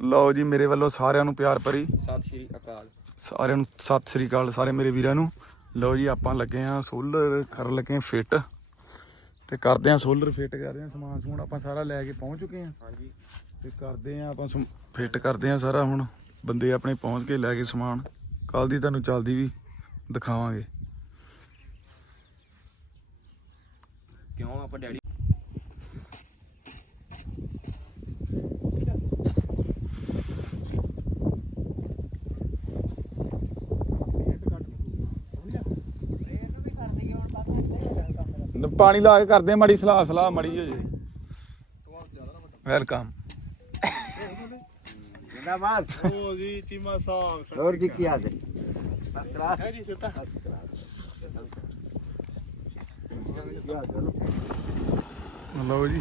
ਲਓ ਜੀ ਮੇਰੇ ਵੱਲੋਂ ਸਾਰਿਆਂ ਨੂੰ ਪਿਆਰ ਭਰੀ। ਸਤਿ ਸ਼੍ਰੀ ਅਕਾਲ। ਸਾਰਿਆਂ ਨੂੰ ਸਤਿ ਸ੍ਰੀ ਅਕਾਲ ਸਾਰੇ ਮੇਰੇ ਵੀਰਾਂ ਨੂੰ। ਲਓ ਜੀ ਆਪਾਂ ਲੱਗੇ ਆ ਸੋਲਰ ਕਰਨ ਲੱਗੇ ਆਂ ਫਿੱਟ। ਤੇ ਕਰਦੇ ਆ ਸੋਲਰ ਫਿੱਟ ਕਰਦੇ ਆ ਸਮਾਨ ਸਮੂਨ ਆਪਾਂ ਸਾਰਾ ਲੈ ਕੇ ਪਹੁੰਚ ਚੁੱਕੇ ਆ ਹਾਂਜੀ। ਤੇ ਕਰਦੇ ਆ ਆਪਾਂ ਫਿੱਟ ਕਰਦੇ ਆ ਸਾਰਾ ਹੁਣ। ਬੰਦੇ ਆਪਣੇ ਪਹੁੰਚ ਕੇ ਲੈ ਕੇ ਸਮਾਨ। ਕੱਲ ਦੀ ਤੁਹਾਨੂੰ ਚੱਲਦੀ ਵੀ ਦਿਖਾਵਾਂਗੇ। ਕਿਉਂ ਆਪਾਂ ਡੈਡੀ ਪਾਣੀ ਲਾ ਕੇ ਕਰਦੇ ਮਾੜੀ ਸਲਾਹ ਸਲਾਹ ਮੜੀ ਹੋ ਜੇ। ਵੈਲਕਮ ਜਿੰਦਾਬਾਦ। ਉਹ ਜੀ ਚੀਮਾ ਸਾਹਿਬ ਸਤਿ ਹੋਰ ਜੀ ਕੀ ਹਾਲ ਹੈ? First class. ਹੈ ਜੀ ਸਿੱਧਾ। ਲਓ ਜੀ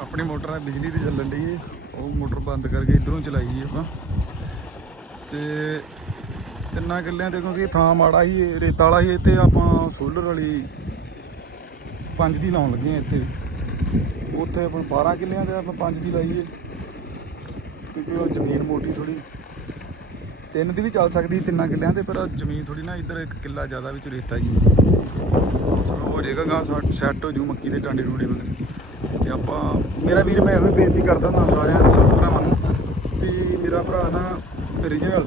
ਆਪਣੀ ਮੋਟਰ ਆ ਬਿਜਲੀ ਦੀ ਚੱਲਣ ਏ। ਉਹ ਮੋਟਰ ਬੰਦ ਕਰਕੇ ਇਧਰੋਂ ਚਲਾਈ ਜੀ ਆਪਾਂ। ਤੇ ਤਿੰਨਾਂ ਕਿੱਲਿਆਂ ਤੇ ਕਿਉਂਕਿ ਥਾਂ ਮਾੜਾ ਸੀ ਇਹ ਰੇਤਾ ਵਾਲਾ ਸੀ ਤੇ ਆਪਾਂ ਸੋਲਰ ਵਾਲੀ ਪੰਜ ਦੀ ਲਾਉਣ ਲੱਗੇ ਆ ਇੱਥੇ। ਉੱਥੇ ਆਪਾਂ 12 ਕਿੱਲਿਆਂ ਤੇ ਆਪਾਂ ਪੰਜ ਦੀ ਲਾਈਏ ਕਿਉਂਕਿ ਉਹ ਜ਼ਮੀਨ ਮੋਟੀ ਥੋੜੀ ਤਿੰਨ ਦੀ ਵੀ ਚੱਲ ਸਕਦੀ ਤਿੰਨਾਂ ਕਿੱਲਿਆਂ ਤੇ, ਪਰ ਜ਼ਮੀਨ ਥੋੜੀ ਨਾ ਇੱਧਰ ਇੱਕ ਕਿੱਲਾ ਜ਼ਿਆਦਾ ਵਿੱਚ ਰੇਤਾ ਜੀ। ਚਲੋ, ਹੋ ਜਾਏਗਾ ਗਾ ਸੈੱਟ ਹੋ ਜੂ ਮੱਕੀ ਦੇ ਟਾਂਡੇ ਟੂੜੇ ਵਗੈਰੇ ਤੇ ਆਪਾਂ, ਮੇਰਾ ਵੀਰ ਮੈਂ ਇਹੋ ਹੀ ਬੇਨਤੀ ਕਰਦਾ ਹਾਂ ਸਾਰਿਆਂ ਨੂੰ, ਸਭ ਭਰਾਵਾਂ ਨੂੰ, ਵੀ ਮੇਰਾ ਭਰਾ ਨਾ ਰੀਜਨਲ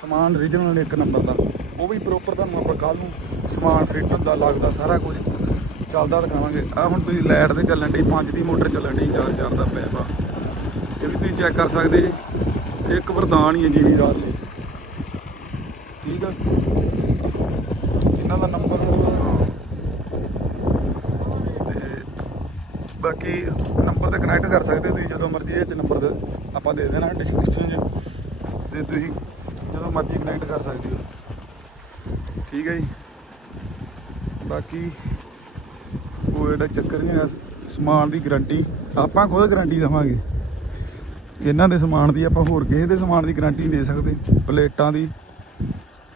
ਸਮਾਨ ਰੀਜਨਲ ਇੱਕ ਨੰਬਰ ਦਾ। ਉਹ ਵੀ ਪ੍ਰੋਪਰ ਤੁਹਾਨੂੰ ਆਪਾਂ ਕੱਲ ਨੂੰ ਸਮਾਨ ਫਿੱਟ ਹੁੰਦਾ, ਲੱਗਦਾ ਸਾਰਾ ਕੁਝ। ਚੱਲਦਾ ਦਿਖਾਵਾਂਗੇ। ਆ ਹੁਣ ਤੁਸੀਂ ਲਾਈਟ ਤੇ ਚੱਲਣ ਡਈ, ਪੰਜ ਦੀ ਮੋਟਰ ਚੱਲਣ ਡਈ, ਚਾਰ ਚਾਰ ਦਾ ਪੈਪ ਆ। ਇਹ ਵੀ ਤੁਸੀਂ ਚੈੱਕ ਕਰ ਸਕਦੇ ਜੀ। ਇੱਕ ਵਰਦਾਨ ਹੀ ਹੈ ਜੀਵੀਦਾਰ ਲਈ ਠੀਕ ਆ? ਇਹਨਾਂ ਦਾ ਨੰਬਰ ਤੇ ਬਾਕੀ ਨੰਬਰ ਤੇ ਕਨੈਕਟ ਕਰ ਸਕਦੇ ਤੁਸੀਂ ਜਦੋਂ ਮਰਜ਼ੀ, ਇਹ ਚ ਨੰਬਰ ਆਪਾਂ ਦੇ ਦੇਣਾ ਡਿਸਕ੍ਰਿਪਸ਼ਨ 'ਚ। ਤੇ ਤੁਸੀਂ ਜਦੋਂ ਮਰਜ਼ੀ ਕਨੈਕਟ ਕਰ ਸਕਦੇ ਹੋ। ਠੀਕ ਹੈ ਜੀ। ਬਾਕੀ ਕੋਈ ਜਿਹੜਾ ਚੱਕਰ ਨਹੀਂ ਹੈ ਸਮਾਨ ਦੀ ਗਾਰੰਟੀ ਆਪਾਂ ਖੁਦ ਗਾਰੰਟੀ ਦੇਵਾਂਗੇ। ਇਹਨਾਂ ਦੇ ਸਮਾਨ ਦੀ ਆਪਾਂ ਹੋਰ ਕਿਸੇ ਦੇ ਸਮਾਨ ਦੀ ਗਾਰੰਟੀ ਨਹੀਂ ਦੇ ਸਕਦੇ। ਪਲੇਟਾਂ ਦੀ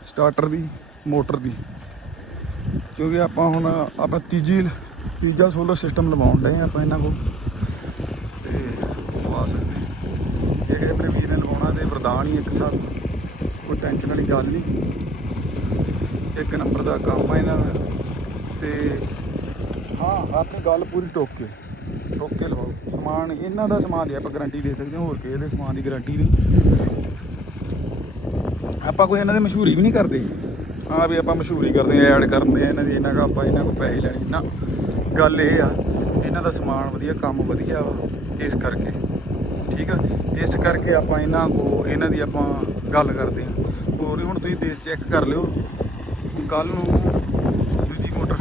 ਸਟਾਰਟਰ ਦੀ ਮੋਟਰ ਦੀ। ਕਿਉਂਕਿ ਆਪਾਂ ਹੁਣ ਆਪਾਂ ਤੀਜੀ, ਤੀਜਾ ਸੋਲਰ ਸਿਸਟਮ ਲਵਾਉਣ ਡਏ ਆਪਾਂ ਇਹਨਾਂ ਕੋਲ। ਤੇ ਲਵਾ ਸਕਦੇ ਜਿਹੜੇ ਮੇਰੇ ਵੀਰ ਨੇ ਲਵਾਉਣਾ ਤੇ ਵਰਦਾਨ ਹੀ ਇੱਕ ਸਾਥ। ਕੋਈ ਟੈਨਸ਼ਨ ਵਾਲੀ ਗੱਲ ਨਹੀਂ। ਇੱਕ ਨੰਬਰ ਦਾ ਕੰਮ ਆ ਇਹਨਾਂ ਦਾ। ਤੇ ਹਾਂ ਆਪਣੀ ਗੱਲ ਪੂਰੀ ਟੋਕ। ਕੇ ਟੋਕ ਕੇ ਲਵਾਓ। ਸਮਾਨ, ਇਹਨਾਂ ਦਾ ਸਮਾਨ ਦੀ ਆਪਾਂ ਗਾਰੰਟੀ ਦੇ ਸਕਦੇ ਹਾਂ, ਹੋਰ ਕਿਸੇ ਦੇ ਸਮਾਨ ਦੀ ਗਾਰੰਟੀ ਨਹੀਂ। ਆਪਾਂ ਕੋਈ ਇਹਨਾਂ ਦੀ ਮਸ਼ਹੂਰੀ ਵੀ ਨਹੀਂ ਕਰਦੇ। ਆ ਵੀ ਆਪਾਂ ਮਸ਼ਹੂਰੀ ਕਰਦੇ ਆ ਐਡ ਕਰਦੇ ਆ ਇਹਨਾਂ ਦੀ, ਇਹਨਾਂ ਕੋ ਆਪਾਂ ਇਹਨਾਂ ਕੋਲ ਪੈਸੇ ਲੈਣੇ। ਨਾ, ਗੱਲ ਇਹ ਆ, ਇਹਨਾਂ ਦਾ ਸਮਾਨ ਵਧੀਆ, ਕੰਮ ਵਧੀਆ ਵਾ, ਇਸ ਕਰਕੇ। ਠੀਕ ਆ? ਇਸ ਕਰਕੇ ਆਪਾਂ ਇਹਨਾਂ ਕੋ ਇਹਨਾਂ ਦੀ ਆਪਾਂ ਗੱਲ ਕਰਦੇ ਆ ਹੋਰ ਹੁਣ ਤੁਸੀਂ ਦੇਸ਼ ਚੈੱਕ ਕਰ ਲਿਓ। ਕੱਲ ਨੂੰ ਦੂਜੀ ਮੋਟਰ।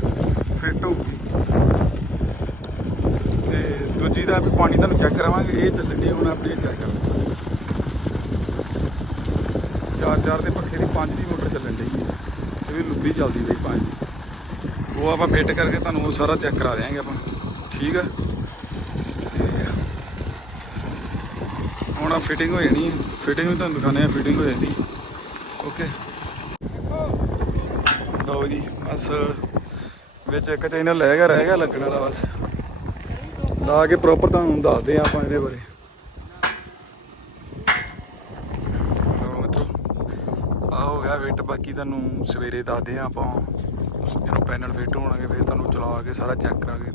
ਫਿੱਟ ਹੋਊਗੀ। ਤੇ ਦੂਜੀ ਦਾ ਵੀ ਪਾਣੀ ਤੁਹਾਨੂੰ ਚੈੱਕ ਕਰਾਵਾਂਗੇ, ਇਹ ਚੱਲਣ ਹੁਣ ਆਪਣੀ ਚੈੱਕ ਕਰਾਂਗੇ ਚਾਰ ਚਾਰ ਦੇ ਪੱਖੇ ਦੀ ਪੰਜ ਦੀ ਮੋਟਰ ਚੱਲਣ ਡਈ ਹੈ। ਇਹ ਵੀ ਲੁੱਬੀ ਚੱਲਦੀ ਰਹੀ ਪੰਜ ਦੀ। ਉਹ ਆਪਾਂ ਫਿੱਟ ਕਰਕੇ ਤੁਹਾਨੂੰ ਉਹ ਸਾਰਾ ਚੈੱਕ ਕਰਾ ਦਿਆਂਗੇ ਆਪਾਂ। ਠੀਕ ਆ? ਤੇ ਹੁਣ ਆ ਫਿਟਿੰਗ ਹੋ ਜਾਣੀ ਹੈ। ਫਿਟਿੰਗ ਵੀ ਤੁਹਾਨੂੰ ਦਿਖਾਣੇ ਆ ਫਿਟਿੰਗ ਹੋ ਜਾਂਦੀ ਓਕੇ ਲਓ ਜੀ, ਬਸ ਵਿੱਚ ਇੱਕ ਚੈਨਲ ਰਹਿ ਗਿਆ ਰਹਿ ਗਿਆ ਲੱਗਣ ਵਾਲਾ ਬਸ। ਲਾ ਕੇ ਪ੍ਰੋਪਰ ਤੁਹਾਨੂੰ ਦੱਸਦੇ ਆ ਆਪਾਂ ਇਹਦੇ ਬਾਰੇ। ਲਓ ਮਿੱਤਰੋ ਆ ਹੋ ਗਿਆ ਵੇਟ ਬਾਕੀ ਤੁਹਾਨੂੰ ਸਵੇਰੇ ਦੱਸਦੇ ਆ ਆਪਾਂ। ਜਦੋਂ ਪੈਨਲ ਫਿੱਟ ਹੋਣਗੇ, ਫਿਰ ਤੁਹਾਨੂੰ ਚਲਾ ਕੇ ਸਾਰਾ ਚੈੱਕ ਕਰਾਂਗੇ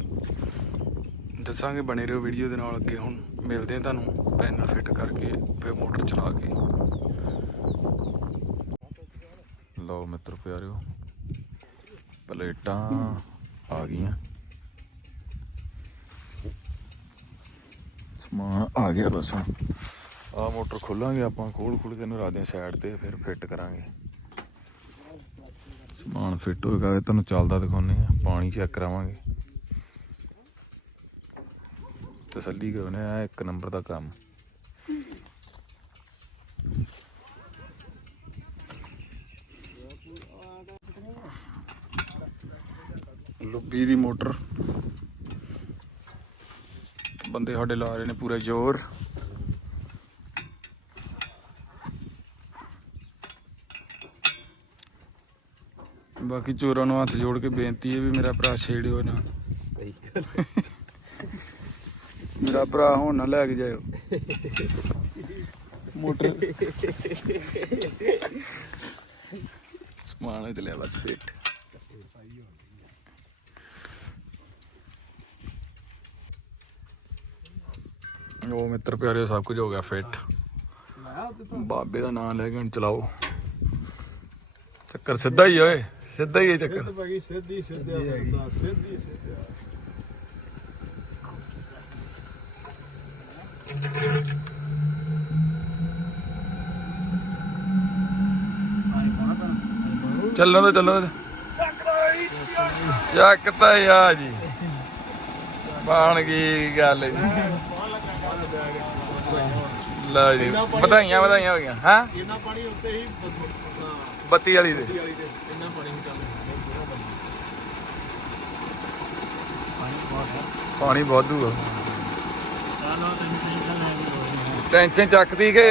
ਦੱਸਾਂਗੇ ਬਣੇ ਰਹੋ ਵੀਡੀਓ ਦੇ ਨਾਲ ਅੱਗੇ ਹੁਣ। ਮਿਲਦੇ ਆ ਤੁਹਾਨੂੰ ਪੈਨਲ ਫਿੱਟ ਕਰਕੇ, ਫਿਰ ਮੋਟਰ ਚਲਾ ਕੇ। ਲਓ ਮਿੱਤਰ ਪਿਆਰਿਓ ਪਲੇਟਾਂ ਆ ਗਈਆਂ। ਸਮਾਨ ਆ ਗਿਆ ਬਸ। ਹੁਣ ਆ ਮੋਟਰ ਖੋਲਾਂਗੇ ਆਪਾਂ, ਖੋਲ ਖੋਲ ਕੇ ਇਹਨੂੰ ਰੱਖਦੇ ਸਾਈਡ ਤੇ, ਫਿਰ ਫਿੱਟ ਕਰਾਂਗੇ। ਸਮਾਨ ਫਿੱਟ ਹੋਏਗਾ ਤੁਹਾਨੂੰ ਚੱਲਦਾ ਦਿਖਾਉਨੇ ਆ ਪਾਣੀ ਚੈੱਕ ਕਰਾਵਾਂਗੇ। ਤਸੱਲੀ ਕਰਨੇ ਆ ਇੱਕ ਨੰਬਰ ਦਾ ਕੰਮ। ਲੁੱਬੀ ਦੀ ਮੋਟਰ। ਬੰਦੇ ਸਾਡੇ ਲਾ ਰਹੇ ਨੇ ਪੂਰਾ ਜ਼ੋਰ। ਬਾਕੀ ਚੋਰਾਂ ਨੂੰ ਹੱਥ ਜੋੜ ਕੇ ਬੇਨਤੀ ਹੈ ਵੀ ਮੇਰਾ ਭਰਾ ਛੇੜਿਓ ਨਾ। ਸਹੀ ਗੱਲ ਮੇਰਾ ਭਰਾ ਹੁਣ ਨਾ ਲੈ ਕੇ ਜਾਇਓ। ਮੋਟਰ। ਸਮਾਨ ਚੱਲਿਆ ਬਸ ਫਿੱਟ ਉਹ ਮਿੱਤਰ ਪਿਆਰੇ ਸਭ ਕੁਝ ਹੋ ਗਿਆ ਫਿੱਟ ਬਾਬੇ ਦਾ ਨਾਮ ਲੈ ਕੇ ਹੁਣ ਚਲਾਓ। ਚੱਕਰ ਸਿੱਧਾ ਹੀ ਓਏ ਸਿੱਧਾ ਹੀ ਹੈ ਚੱਕਰ। ਸਿੱਧ ਸਿੱਧੀ ਸਿੱਧੀ ਚੱਲਣ ਦੋ ਚੱਲਣ ਦੋ। ਚੱਕਤਾ ਯਾ ਜੀ। ਬਣ ਗਈ ਗੱਲ। ਜੀ ਲਓ ਜੀ ਵਧਾਈਆਂ ਵਧਾਈਆਂ ਹੋ ਗਈਆਂ ਹਾਂ? ਇੰਨਾ ਪਾਣੀ ਉੱਤੇ ਹੀ ਬੱਤੀ ਵਾਲੀ ਦੇ। ਇੰਨਾ ਪਾਣੀ ਚਲੋ ਤੈਨੂੰ ਟੈਨਸ਼ਨ ਲੈ ਚੱਕਦੀ ਕਿ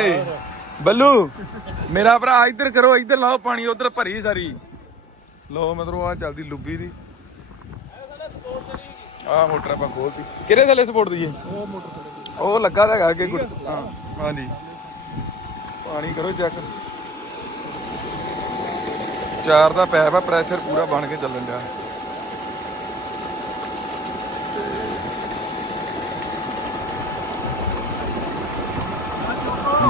ਬੱਲੂ ਮੇਰਾ ਭਰਾ ਇੱਧਰ ਕਰੋ ਇੱਧਰ ਲਾਓ ਪਾਣੀ ਉਧਰ ਭਰੀ ਸਾਰੀ। ਲਓ ਮਤਲਬ ਆ ਚੱਲਦੀ ਲੁੱਬੀ ਦੀ। ਆ ਮੋਟਰ ਆਪਾਂ ਖੋਲਤੀ। ਕਿਹੜੇ ਥੱਲੇ ਸਪੋਰਟ ਦਈਏ? ਉਹ ਮੋਟਰ ਥੱਲੇ। ਉਹ ਲੱਗਾ ਤਾਂ ਹੈਗਾ ਅੱਗੇ ਗੁੱਟ ਹਾਂ। ਹਾਂਜੀ। ਪਾਣੀ ਕਰੋ ਚੈੱਕ। ਚਾਰ ਦਾ ਪੈਪ ਆ ਪ੍ਰੈਸ਼ਰ ਪੂਰਾ ਬਣ ਕੇ ਚੱਲਣ ਡਿਆ।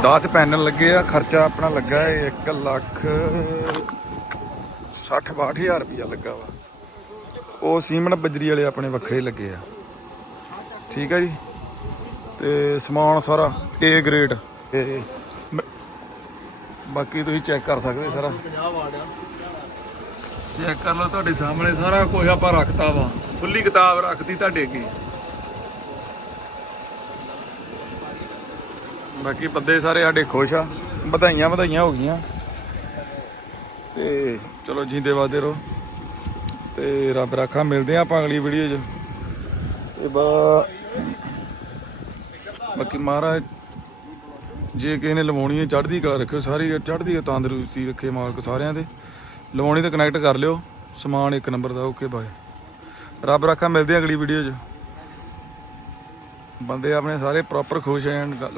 10 ਪੈਨਲ ਲੱਗੇ ਆ ਖਰਚਾ ਆਪਣਾ ਲੱਗਾ ਹੈ 1 ਲੱਖ 60 62000 ਰੁਪਇਆ ਲੱਗਾ ਵਾ। ਉਹ ਸੀਮਨ ਬਜਰੀ ਵਾਲੇ ਆਪਣੇ ਵੱਖਰੇ ਲੱਗੇ ਆ। ਠੀਕ ਹੈ ਜੀ? ਤੇ ਸਮਾਨ ਸਾਰਾ A ਗ੍ਰੇਡ ਤੇ ਮ- ਬਾਕੀ ਤੁਸੀਂ ਚੈੱਕ ਕਰ ਸਕਦੇ ਸਾਰਾ। 50 ਵਾਟ ਆ ਚੈੱਕ ਕਰ ਲਓ ਤੁਹਾਡੇ ਸਾਹਮਣੇ ਸਾਰਾ ਕੁਝ ਆਪਾਂ ਰੱਖਤਾ ਵਾ। ਖੁੱਲੀ ਕਿਤਾਬ ਰੱਖਤੀ ਤੁਹਾਡੇ ਅੱਗੇ। ਬਾਕੀ ਬੰਦੇ ਸਾਰੇ ਸਾਡੇ ਖੁਸ਼ ਆ। ਵਧਾਈਆਂ ਵਧਾਈਆਂ ਹੋ ਗਈਆਂ। ਤੇ ਚਲੋ ਜੀਂਦੇ ਵਾਦੇ ਰਹੋ। ਤੇ ਰੱਬ ਰਾਖਾ ਮਿਲਦੇ ਆ ਆਪਾਂ ਅਗਲੀ ਵੀਡੀਓ 'ਚ। ਤੇ ਬਾ ਬਾਕੀ ਮਹਾਰਾਜ, ਜੇ ਕਿਸੇ ਨੇ ਲਵਾਉਣੀ ਹੈ ਚੜ੍ਹਦੀ ਕਲਾ ਰੱਖਿਓ, ਸਾਰੀ ਚੜ੍ਹਦੀ ਤੰਦਰੁਸਤੀ ਰੱਖੇ ਮਾਲਕ ਸਾਰਿਆਂ ਦੇ। ਲਵਾਉਣੀ ਤਾਂ ਕਨੈਕਟ ਕਰ ਲਿਓ, ਸਮਾਨ ਇੱਕ ਨੰਬਰ ਦਾ ਓਕੇ ਬਾਏ ਰੱਬ ਰਾਖਾ, ਮਿਲਦੇ ਅਗਲੀ ਵੀਡੀਓ 'ਚ। ਬੰਦੇ ਆਪਣੇ ਸਾਰੇ ਪ੍ਰੋਪਰ ਖੁਸ਼ ਐਨ ਗੱਲ